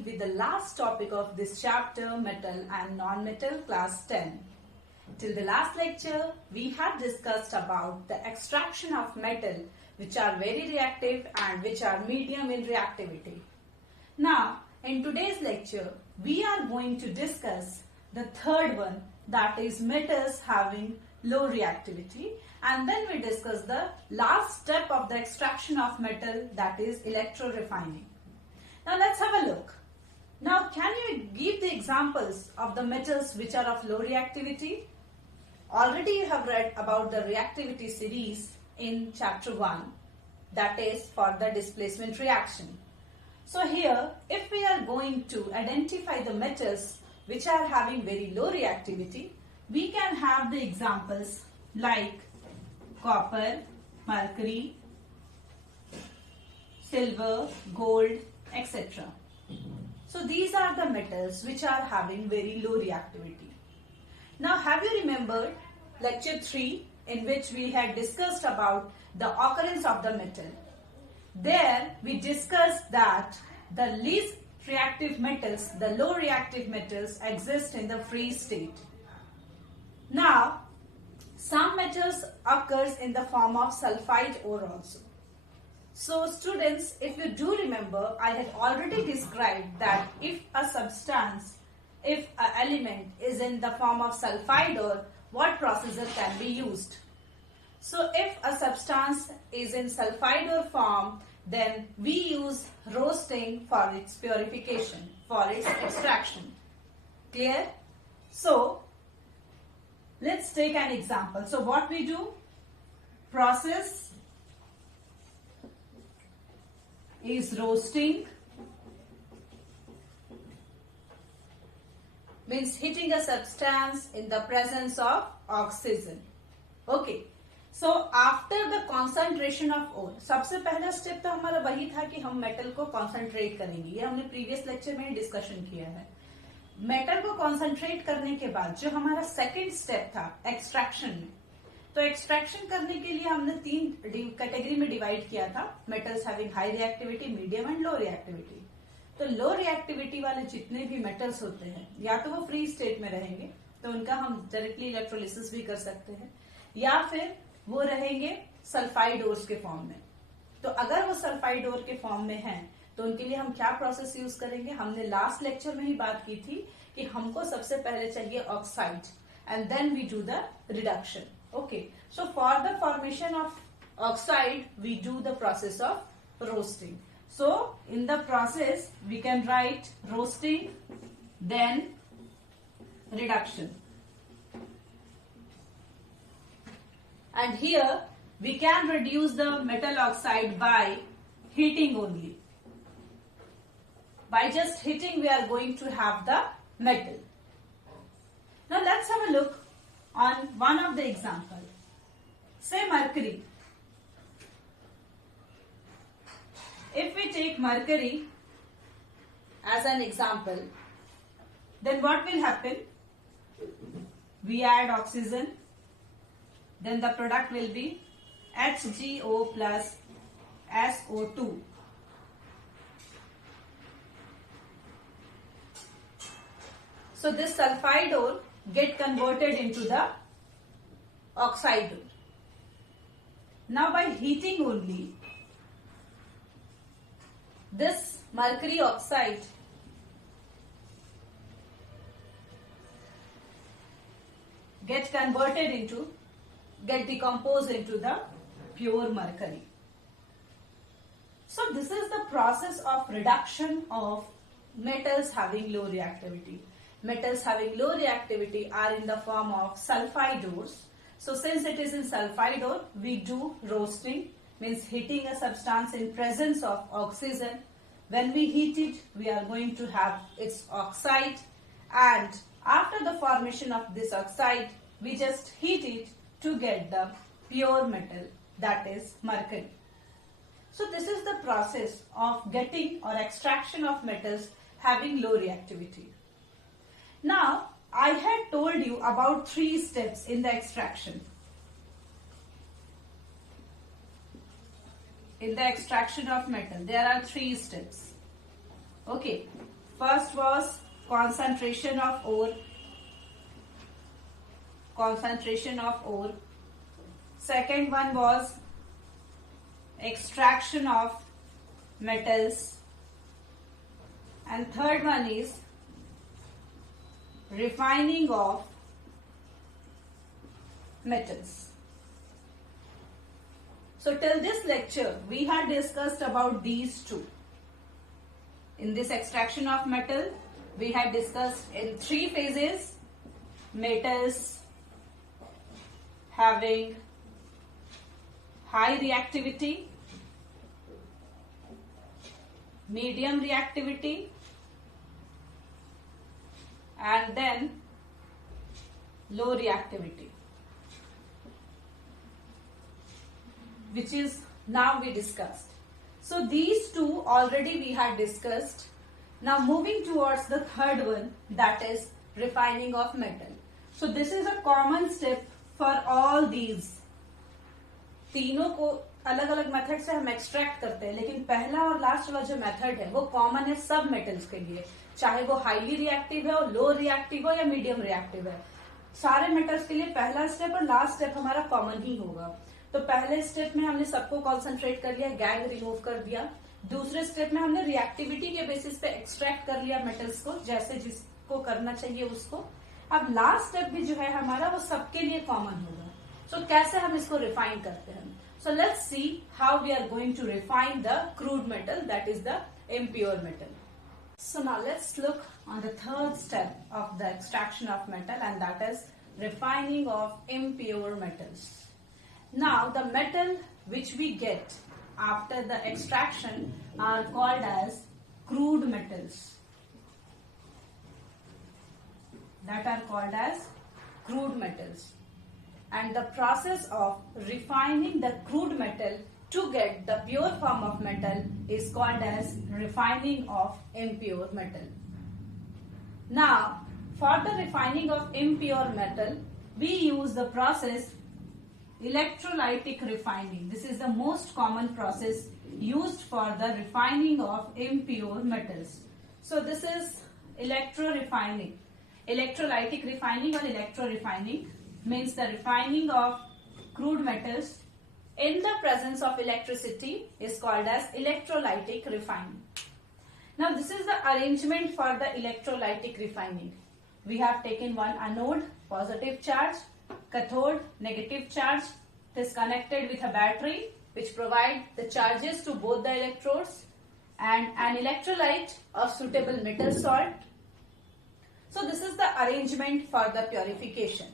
continue with the last topic of this chapter, metal and non-metal, class 10. Till the last lecture, we had discussed about the extraction of metal which are very reactive and which are medium in reactivity. Now, in today's lecture, we are going to discuss the third one, that is metals having low reactivity, and then we discuss the last step of the extraction of metal, that is electro-refining. Now let's have a look. Now can you give the examples of the metals which are of low reactivity? Already you have read about the reactivity series in chapter 1, that is for the displacement reaction. So here, if we are going to identify the metals which are having very low reactivity, we can have the examples like copper, mercury, silver, gold, etc. So these are the metals which are having very low reactivity. Now have you remembered lecture 3 in which we had discussed about the occurrence of the metal? There we discussed that the least reactive metals, the low reactive metals exist in the free state. Now some metals occurs in the form of sulfide ore also. So students, if you do remember, I had already described that if a substance, if an element is in the form of sulfide ore, what procedure can be used? So if a substance is in sulfide ore form, then we use roasting for its purification, for its extraction. Clear? So let's take an example. So what we do? Process is roasting, means heating a substance in the presence of oxygen. Okay. So after the concentration of ore, सबसे पहला step तो हमारा वही था कि हम metal को concentrate करेंगे. ये हमने प्रीवियस लेक्चर में डिस्कशन किया है. मेटल को कॉन्सेंट्रेट करने के बाद जो हमारा सेकेंड स्टेप था एक्सट्रैक्शन में, तो एक्सट्रैक्शन करने के लिए हमने 3 कैटेगरी में डिवाइड किया था. Metals having high reactivity, medium and low reactivity. तो लो रिएक्टिविटी वाले जितने भी मेटल्स होते हैं, या तो वो फ्री स्टेट में रहेंगे तो उनका हम डायरेक्टली इलेक्ट्रोलिसिस भी कर सकते हैं, या फिर वो रहेंगे सल्फाइड ओर्स के फॉर्म में. तो अगर वो सल्फाइड ओर के फॉर्म में हैं तो उनके लिए हम क्या प्रोसेस यूज करेंगे? हमने लास्ट लेक्चर में ही बात की थी कि हमको सबसे पहले चाहिए oxide and then we do the reduction. Okay, so for the formation of oxide we do the process of roasting. So in the process we can write roasting then reduction. And here we can reduce the metal oxide by heating only. By just heating we are going to have the metal. Now let's have a look on one of the example. Say mercury. If we take mercury as an example, then what will happen? We add oxygen. Then the product will be HgO plus SO2. So this sulfide ore get converted into the oxide ore. Now by heating only, this mercury oxide get decomposed into the pure mercury. So this is the process of reduction of metals having low reactivity. Metals having low reactivity are in the form of sulfide ores. So since it is in sulfide ore, we do roasting, means heating a substance in presence of oxygen. When we heat it, we are going to have its oxide, and after the formation of this oxide, we just heat it to get the pure metal, that is mercury. So this is the process of getting or extraction of metals having low reactivity. Now I had told you about 3 steps in the extraction. In the extraction of metal, there are 3 steps. Okay. First was concentration of ore. Second one was extraction of metals. And third one is refining of metals. So till this lecture, we had discussed about these two. In this extraction of metal, we had discussed in 3 phases: metals having high reactivity, medium reactivity, and then low reactivity, which is now we discussed. So these two already we had discussed. Now moving towards the third one, that is refining of metal. So this is a common step for all these. तीनों को अलग अलग method से हम extract करते हैं, लेकिन पहला और लास्ट वाला जो मेथड है वो कॉमन है सब मेटल्स के लिए, चाहे वो हाईली रिएक्टिव है, लो रिएक्टिव हो या मीडियम रिएक्टिव है. सारे मेटल्स के लिए पहला स्टेप और लास्ट स्टेप हमारा कॉमन ही होगा. तो पहले स्टेप में हमने सबको कॉन्सेंट्रेट कर लिया, गैंग रिमूव कर दिया. दूसरे स्टेप में हमने रिएक्टिविटी के बेसिस पे एक्सट्रैक्ट कर लिया मेटल्स को, जैसे जिसको करना चाहिए उसको. अब लास्ट स्टेप भी जो है हमारा वो सबके लिए कॉमन होगा. सो कैसे हम इसको रिफाइन करते हैं? So let's see how we are going to refine the crude metal, that is the impure metal. So now let's look on the third step of the extraction of metal, and that is refining of impure metals. Now the metal which we get after the extraction are called as crude metals. That are called as crude metals. And the process of refining the crude metal to get the pure form of metal is called as refining of impure metal. Now, for the refining of impure metal, we use the process electrolytic refining. This is the most common process used for the refining of impure metals. So this is electrorefining. Electrolytic refining or electrorefining means the refining of crude metals in the presence of electricity is called as electrolytic refining. Now this is the arrangement for the electrolytic refining. We have taken one anode, positive charge, cathode, negative charge. It is connected with a battery which provide the charges to both the electrodes, and an electrolyte of suitable metal salt. So this is the arrangement for the purification.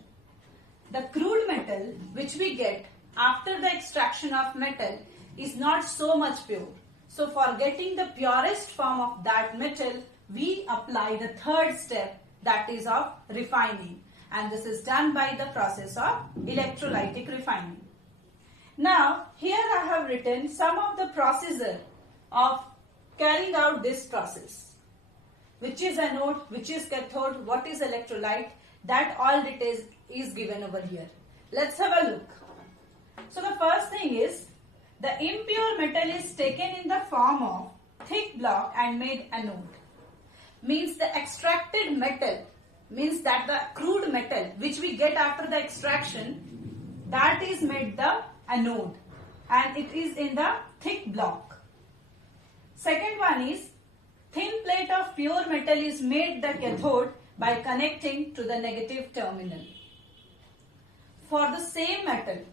The crude metal which we get after the extraction of metal is not so much pure. So for getting the purest form of that metal, we apply the third step, that is of refining. And this is done by the process of electrolytic refining. Now here I have written some of the procedure of carrying out this process. Which is anode, which is cathode, what is electrolyte, that all details is given over here. Let's have a look. So the first thing is, the impure metal is taken in the form of thick block and made anode. Means the extracted metal, means that the crude metal which we get after the extraction, that is made the anode, and it is in the thick block. Second one is, thin plate of pure metal is made the cathode by connecting to the negative terminal. For the same metal,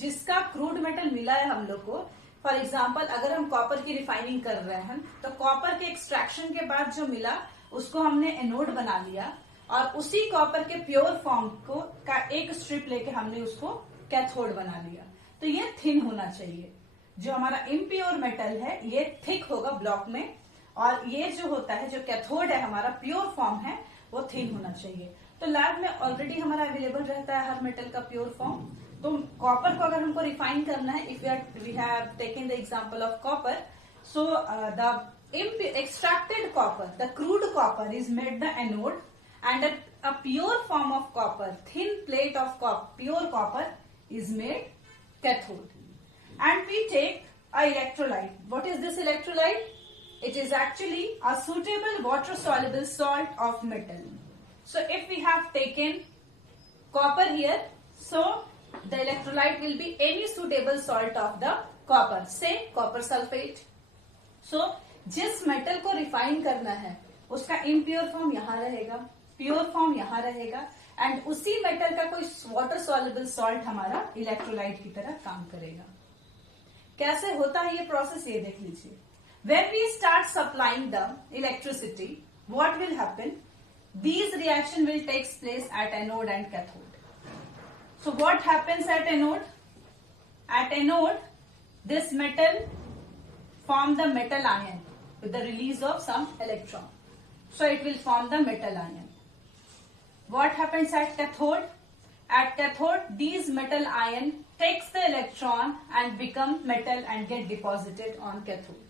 जिसका crude metal मिला है हम लोग को, for example अगर हम copper की refining कर रहे हैं तो कॉपर के एक्सट्रैक्शन के बाद जो मिला उसको हमने एनोड बना लिया, और उसी कॉपर के प्योर फॉर्म को का एक स्ट्रिप लेके हमने उसको कैथोड बना लिया. तो ये थिन होना चाहिए. जो हमारा इम्प्योर मेटल है ये थिक होगा ब्लॉक में, और ये जो होता है जो कैथोड है हमारा प्योर फॉर्म है वो थिन होना चाहिए. तो लैब में ऑलरेडी हमारा अवेलेबल रहता है हर मेटल का प्योर फॉर्म. तो कॉपर को अगर हमको रिफाइन करना है, if we have taken the example of copper, so the extracted copper, the crude copper is made the anode, and a pure form of copper, thin plate of pure copper is made cathode. And we take a electrolyte. What is this electrolyte? It is actually a suitable water soluble salt of metal. So if we have taken copper here, so the electrolyte will be any suitable salt of the copper, say copper sulfate. So जिस metal को refine करना है उसका impure form यहां रहेगा, pure form यहां रहेगा, and उसी मेटल का कोई वाटर सॉल्युबल सॉल्ट हमारा इलेक्ट्रोलाइट की तरह काम करेगा. कैसे होता है ये प्रोसेस, ये देख लीजिए. When we start supplying the electricity, what will happen? These reaction will take place at anode and cathode. So what happens at anode? At anode, this metal form the metal ion with the release of some electron. So it will form the metal ion. What happens at cathode? At cathode, these metal ion takes the electron and become metal and get deposited on cathode.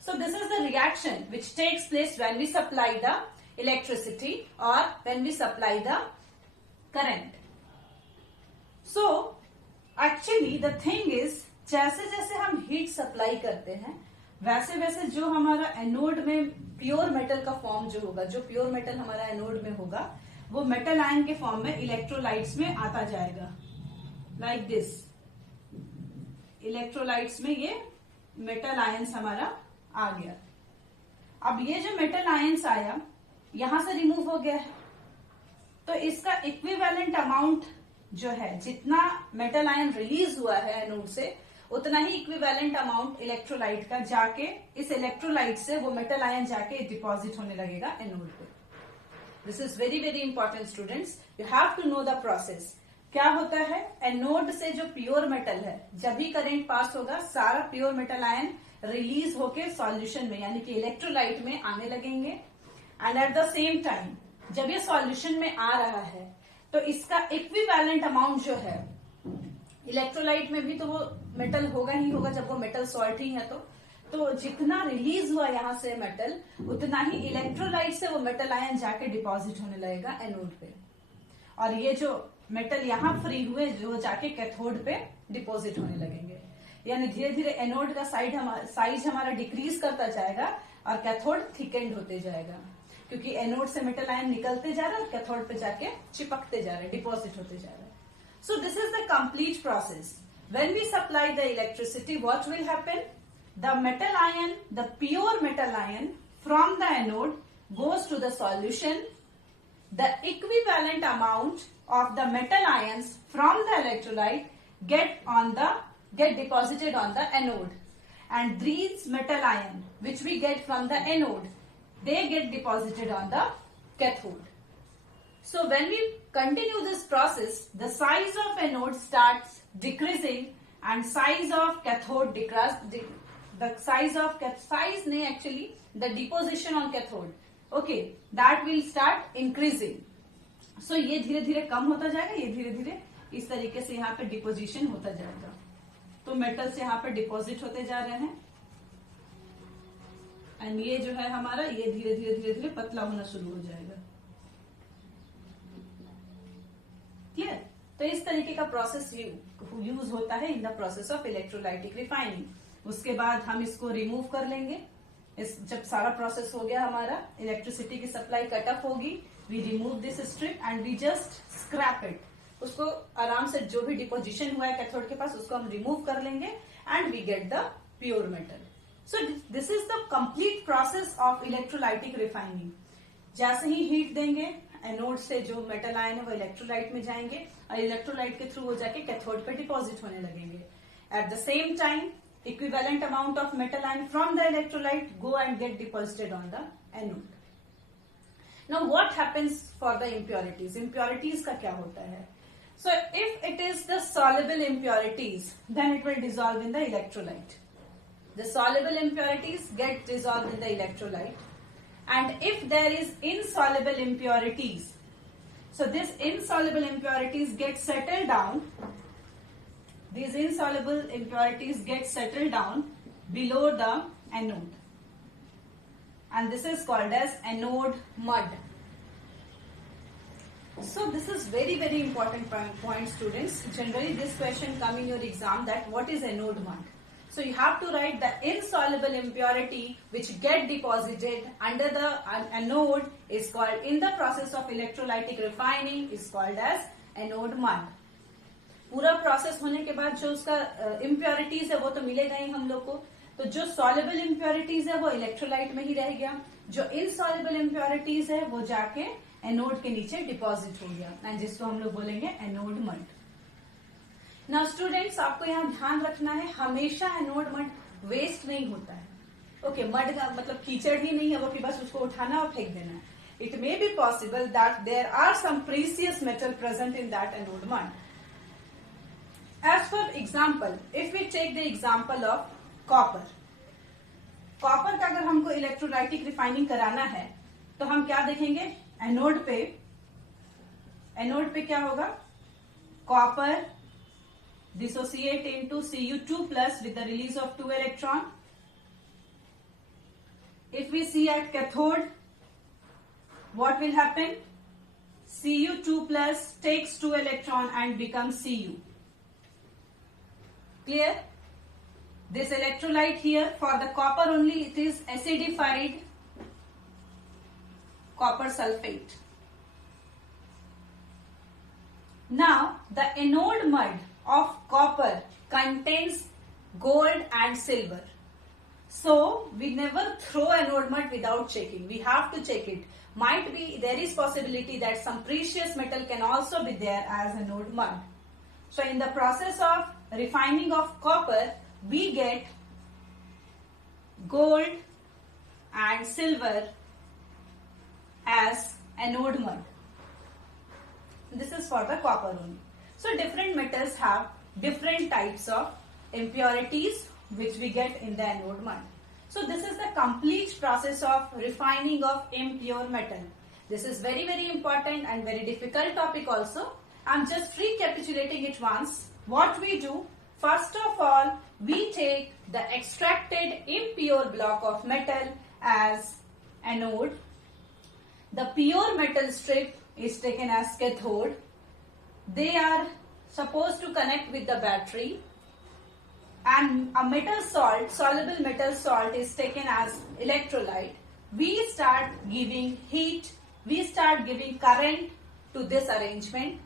So this is the reaction which takes place when we supply the electricity or when we supply the current. So actually the thing is, जैसे जैसे हम heat supply करते हैं वैसे वैसे जो हमारा anode में प्योर मेटल का फॉर्म जो होगा, जो प्योर मेटल हमारा एनोड में होगा वो मेटल आयन के फॉर्म में इलेक्ट्रोलाइट्स में आता जाएगा. लाइक दिस, इलेक्ट्रोलाइट्स में ये मेटल आयंस हमारा आ गया. अब ये जो मेटल आयंस आया यहां से रिमूव हो गया है, तो इसका इक्विवेलेंट अमाउंट जो है, जितना मेटल आयन रिलीज हुआ है एनोड से उतना ही इक्विवेलेंट अमाउंट इलेक्ट्रोलाइट का जाके इस इलेक्ट्रोलाइट से वो मेटल आयन जाके डिपॉजिट होने लगेगा एनोड पे. This is very very important students, you have to know the process. क्या होता है, एनोड से जो प्योर मेटल है जब भी करंट पास होगा सारा प्योर मेटल आयन रिलीज होके सॉल्यूशन में यानी कि इलेक्ट्रोलाइट में आने लगेंगे. And eight the same time जब ये सॉल्यूशन में आ रहा है तो इसका इक्विवेलेंट अमाउंट जो है, इलेक्ट्रोलाइट में भी तो वो मेटल होगा ही होगा जब वो मेटल सॉल्ट ही है, तो जितना रिलीज हुआ यहां से मेटल उतना ही इलेक्ट्रोलाइट से वो मेटल आयन जाके डिपॉजिट होने लगेगा एनोड पे. और ये जो मेटल यहां फ्री हुए जो जाके कैथोड पे डिपॉजिट होने लगेंगे. यानी धीरे धीरे एनोड का साइज हमारा डिक्रीज करता जाएगा और कैथोड थिकेंड होते जाएगा, क्योंकि एनोड से मेटल आयन निकलते जा रहा है और कैथोड पे जाके चिपकते जा रहे हैं, डिपॉजिट होते जा रहे हैं. So this is the complete process. When we supply the electricity, what will happen? The metal ion, the pure metal ion from the anode goes to the solution. The equivalent amount of the metal ions from the electrolyte get deposited on the anode. And these metal ion which we get from the anode, they get deposited on the cathode. So when we continue this process, the size of anode starts decreasing and size of cathode decreases. The size actually the deposition on cathode, okay, that will start increasing. So ये धीरे धीरे कम होता जाएगा, ये धीरे धीरे इस तरीके से यहाँ पे डिपोजिशन होता जाएगा. तो मेटल्स यहाँ पे डिपॉजिट होते जा रहे हैं एंड ये जो है हमारा ये धीरे धीरे धीरे धीरे पतला होना शुरू हो जाएगा. क्लियर? तो इस तरीके का प्रोसेस यूज होता है इन the process of electrolytic refining. उसके बाद हम इसको रिमूव कर लेंगे. जब सारा प्रोसेस हो गया हमारा, इलेक्ट्रिसिटी की सप्लाई कट ऑफ होगी, we remove this strip and we just scrap it. उसको आराम से जो भी डिपोजिशन हुआ है कैथोड के पास उसको हम रिमूव कर लेंगे and we get the pure metal. So this is the complete process of electrolytic refining. जैसे ही हीट देंगे एनोड से जो मेटल आयन है वो इलेक्ट्रोलाइट में जाएंगे और इलेक्ट्रोलाइट के थ्रू हो जाके कैथोड पे डिपॉजिट होने लगेंगे. At the same time equivalent amount of metal ion from the electrolyte go and get deposited on the anode. Now what happens for the impurities. Impurities का क्या होता है? So if it is the soluble impurities then it will dissolve in the electrolyte. The soluble impurities get dissolve in the electrolyte. And if there is insoluble impurities, so this insoluble impurities get settled down. These insoluble impurities get settled down below the anode, and this is called as anode mud. So this is very very important point, students. Generally, this question come in your exam that what is anode mud. So you have to write the insoluble impurity which get deposited under the anode is called, in the process of electrolytic refining, is called as anode mud. पूरा process होने के बाद जो उसका impurities है वो तो मिलेगा ही हम लोग को, तो जो सॉल्युबल इम्प्योरिटीज है वो इलेक्ट्रोलाइट में ही रह गया, जो इनसॉल्युबल इम्प्योरिटीज है वो जाके एनोड के नीचे डिपॉजिट हो गया, एंड जिसको हम लोग बोलेंगे एनोड मड. नाउ स्टूडेंट्स, आपको यहाँ ध्यान रखना है, हमेशा एनोड मड वेस्ट नहीं होता है. ओके, मड का मतलब कीचड़ ही नहीं है वो कि बस उसको उठाना और फेंक देना है. It may be possible that there are some precious metal present in that anode mud. As for example, if we take the example of copper, copper का अगर हमको इलेक्ट्रोलाइटिक रिफाइनिंग कराना है तो हम क्या देखेंगे, एनोड पे क्या होगा, copper dissociate into Cu2 plus with the release of 2 electron. If we see at cathode, what will happen, Cu2 plus takes 2 electron and becomes Cu. Clear? This electrolyte here, for the copper only, it is acidified copper sulfate. Now, the anode mud of copper contains gold and silver. So, we never throw anode mud without checking. We have to check it. Might be, there is possibility that some precious metal can also be there as anode mud. So, in the process of refining of copper, we get gold and silver as anode mud. This is for the copper only. So different metals have different types of impurities which we get in the anode mud. So this is the complete process of refining of impure metal. This is very, very important and very difficult topic also. I'm just recapitulating it once. What we do, first of all, we take the extracted impure block of metal as anode. The pure metal strip is taken as cathode. They are supposed to connect with the battery. And a metal salt, soluble metal salt, is taken as electrolyte. We start giving heat, we start giving current to this arrangement.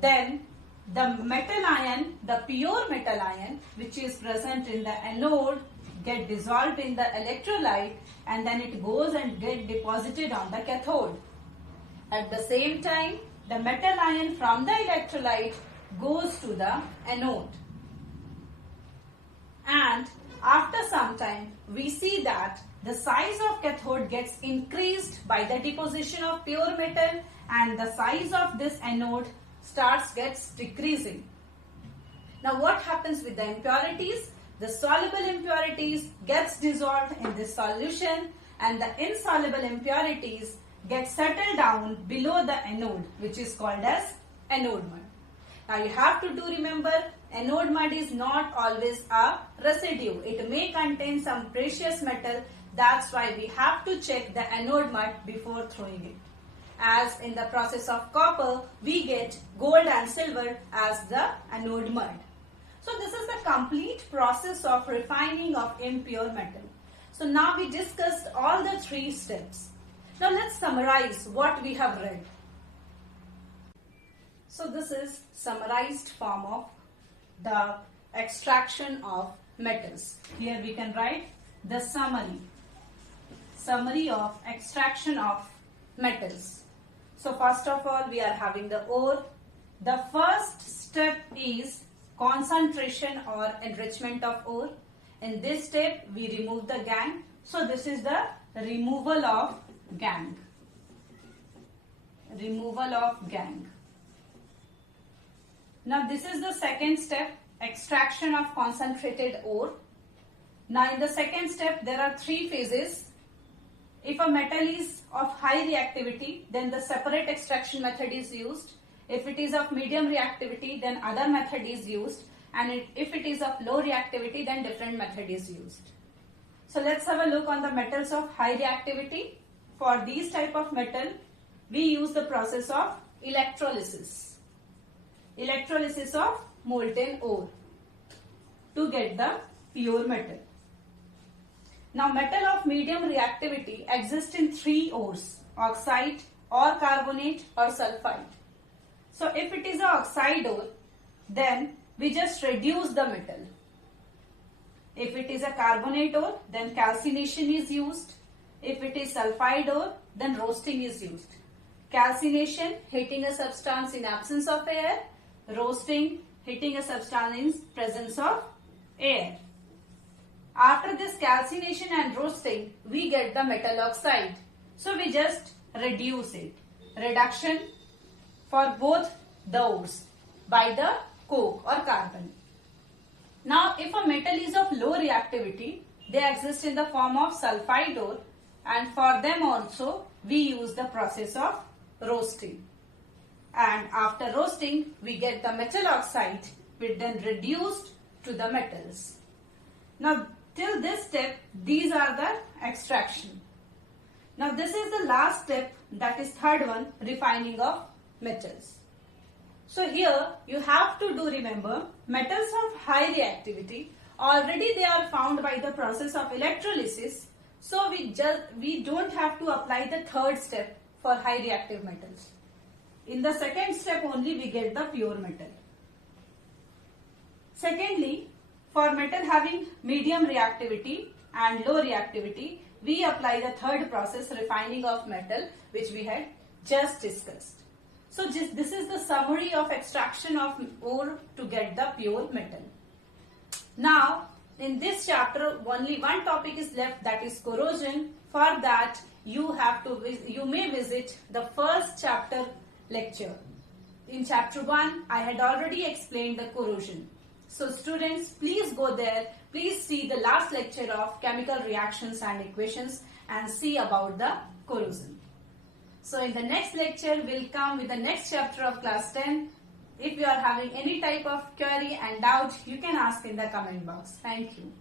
Then the metal ion, the pure metal ion which is present in the anode, get dissolved in the electrolyte, and then it goes and get deposited on the cathode. At the same time, the metal ion from the electrolyte goes to the anode. And after some time, we see that the size of cathode gets increased by the deposition of pure metal, and the size of this anode gets decreasing. Now what happens with the impurities? The soluble impurities gets dissolved in this solution, and the insoluble impurities get settled down below the anode, which is called as anode mud. Now you have to remember, anode mud is not always a residue. It may contain some precious metal. That's why we have to check the anode mud before throwing it. As in the process of copper, we get gold and silver as the anode mud. So this is the complete process of refining of impure metal. So now we discussed all the 3 steps. Now let's summarize what we have read. So this is summarized form of the extraction of metals. Here we can write the summary of extraction of metals. So first of all, we are having the ore. The first step is concentration or enrichment of ore. In this step, we remove the gangue. So this is the removal of gangue. Removal of gangue. Now this is the second step, extraction of concentrated ore. Now in the second step, there are 3 phases. If a metal is of high reactivity, then the separate extraction method is used. If it is of medium reactivity, then other method is used. And if it is of low reactivity, then different method is used. So let's have a look on the metals of high reactivity. For these type of metal, we use the process of electrolysis. Electrolysis of molten ore to get the pure metal. Now metal of medium reactivity exists in three ores: oxide or carbonate or sulfide. So if it is an oxide ore, then we just reduce the metal. If it is a carbonate ore, then calcination is used. If it is sulfide ore, then roasting is used. Calcination, heating a substance in absence of air. Roasting, heating a substance in presence of air. After this calcination and roasting, we get the metal oxide. So we just reduce it. Reduction for both the ores by the coke or carbon. Now if a metal is of low reactivity, they exist in the form of sulfide ore, and for them also we use the process of roasting. And after roasting, we get the metal oxide, which then reduced to the metals. Now till this step, these are the extraction. Now this is the last step, that is third one, refining of metals. So here you have to do remember, metals of high reactivity, already they are found by the process of electrolysis. So we don't have to apply the third step for high reactive metals. In the second step only we get the pure metal. Secondly, for metal having medium reactivity and low reactivity, we apply the third process, refining of metal, which we had just discussed. So this is the summary of extraction of ore to get the pure metal. Now in this chapter only one topic is left, that is corrosion. For that you may visit the first chapter lecture. In chapter 1 I had already explained the corrosion. So students, please go there, please see the last lecture of chemical reactions and equations and see about the corrosion. So in the next lecture, we'll come with the next chapter of class 10. If you are having any type of query and doubt, you can ask in the comment box. Thank you.